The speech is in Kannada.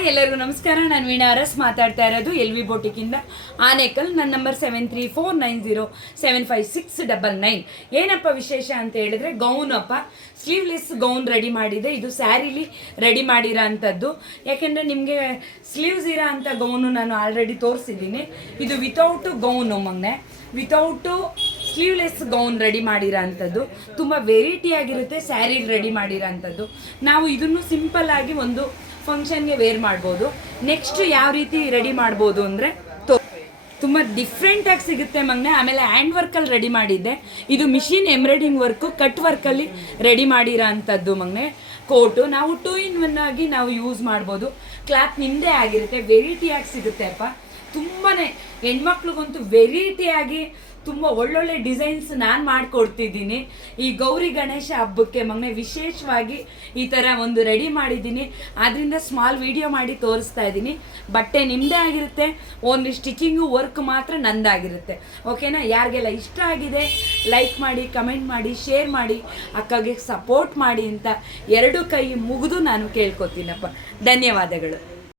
ಹಾಯ್ ಎಲ್ಲರಿಗೂ ನಮಸ್ಕಾರ. ನಾನು ವೀಣಾ ಅರಸ್ ಮಾತಾಡ್ತಾ ಇರೋದು LV ಬೋಟಿಕಿಂದ ಆನೇಕಲ್. ನನ್ನ ನಂಬರ್ 7349075699. ಏನಪ್ಪ ವಿಶೇಷ ಅಂತ ಹೇಳಿದ್ರೆ ಗೌನ್ ಅಪ್ಪ, ಸ್ಲೀವ್ಲೆಸ್ ಗೌನ್ ರೆಡಿ ಮಾಡಿದೆ. ಇದು ಸ್ಯಾರಿಲಿ ರೆಡಿ ಮಾಡಿರೋ ಅಂಥದ್ದು. ಯಾಕೆಂದರೆ ನಿಮಗೆ ಸ್ಲೀವ್ಸ್ ಇರೋ ಅಂಥ ಗೌನು ನಾನು ಆಲ್ರೆಡಿ ತೋರಿಸಿದ್ದೀನಿ. ಇದು ವಿತೌಟು ಗೌನು ಮೊನ್ನೆ ವಿತೌಟು ಸ್ಲೀವ್ಲೆಸ್ ಗೌನ್ ರೆಡಿ ಮಾಡಿರೋ ಅಂಥದ್ದು. ತುಂಬ ವೆರೈಟಿ ಆಗಿರುತ್ತೆ ಸ್ಯಾರಿ ರೆಡಿ ಮಾಡಿರೋ ಅಂಥದ್ದು. ನಾವು ಇದನ್ನು ಸಿಂಪಲ್ ಆಗಿ ಒಂದು ಫಂಕ್ಷನ್ಗೆ ವೇರ್ ಮಾಡ್ಬೋದು. ನೆಕ್ಸ್ಟ್ ಯಾವ ರೀತಿ ರೆಡಿ ಮಾಡ್ಬೋದು ಅಂದರೆ ತುಂಬ ಡಿಫ್ರೆಂಟಾಗಿ ಸಿಗುತ್ತೆ ಮಗನೆ. ಆಮೇಲೆ ಹ್ಯಾಂಡ್ ವರ್ಕಲ್ಲಿ ರೆಡಿ ಮಾಡಿದ್ದೆ. ಇದು ಮಿಷಿನ್ ಎಂಬ್ರಾಯ್ಡಿಂಗ್ ವರ್ಕು, ಕಟ್ ವರ್ಕಲ್ಲಿ ರೆಡಿ ಮಾಡಿರೋ ಅಂಥದ್ದು ಮಗನೆ. ಕೋಟು ನಾವು 2 in 1 ಆಗಿ ನಾವು ಯೂಸ್ ಮಾಡ್ಬೋದು. ಕ್ಲಾತ್ ನಿಮ್ಮದೇ ಆಗಿರುತ್ತೆ, ವೆರೈಟಿಯಾಗಿ ಸಿಗುತ್ತೆ ಅಪ್ಪ. ತುಂಬಾ ಹೆಣ್ಮಕ್ಳಿಗಂತೂ ವೆರೈಟಿಯಾಗಿ ತುಂಬ ಒಳ್ಳೊಳ್ಳೆ ಡಿಸೈನ್ಸ್ ನಾನು ಮಾಡಿಕೊಡ್ತಿದ್ದೀನಿ. ಈ ಗೌರಿ ಗಣೇಶ ಹಬ್ಬಕ್ಕೆ ಮಗನೆ ವಿಶೇಷವಾಗಿ ಈ ಥರ ಒಂದು ರೆಡಿ ಮಾಡಿದ್ದೀನಿ. ಆದ್ದರಿಂದ ಸ್ಮಾಲ್ ವಿಡಿಯೋ ಮಾಡಿ ತೋರಿಸ್ತಾ ಇದ್ದೀನಿ. ಬಟ್ಟೆ ನಿಮ್ಮದೇ ಆಗಿರುತ್ತೆ, ಓನ್ಲಿ ಸ್ಟಿಚಿಂಗು ವರ್ಕ್ ಮಾತ್ರ ನಂದಾಗಿರುತ್ತೆ. ಓಕೆನಾ? ಯಾರಿಗೆಲ್ಲ ಇಷ್ಟ ಆಗಿದೆ ಲೈಕ್ ಮಾಡಿ, ಕಮೆಂಟ್ ಮಾಡಿ, ಶೇರ್ ಮಾಡಿ, ಅಕ್ಕಗೆ ಸಪೋರ್ಟ್ ಮಾಡಿ ಅಂತ 2 ಕೈ ಮುಗಿದು ನಾನು ಕೇಳ್ಕೊತೀನಪ್ಪ. ಧನ್ಯವಾದಗಳು.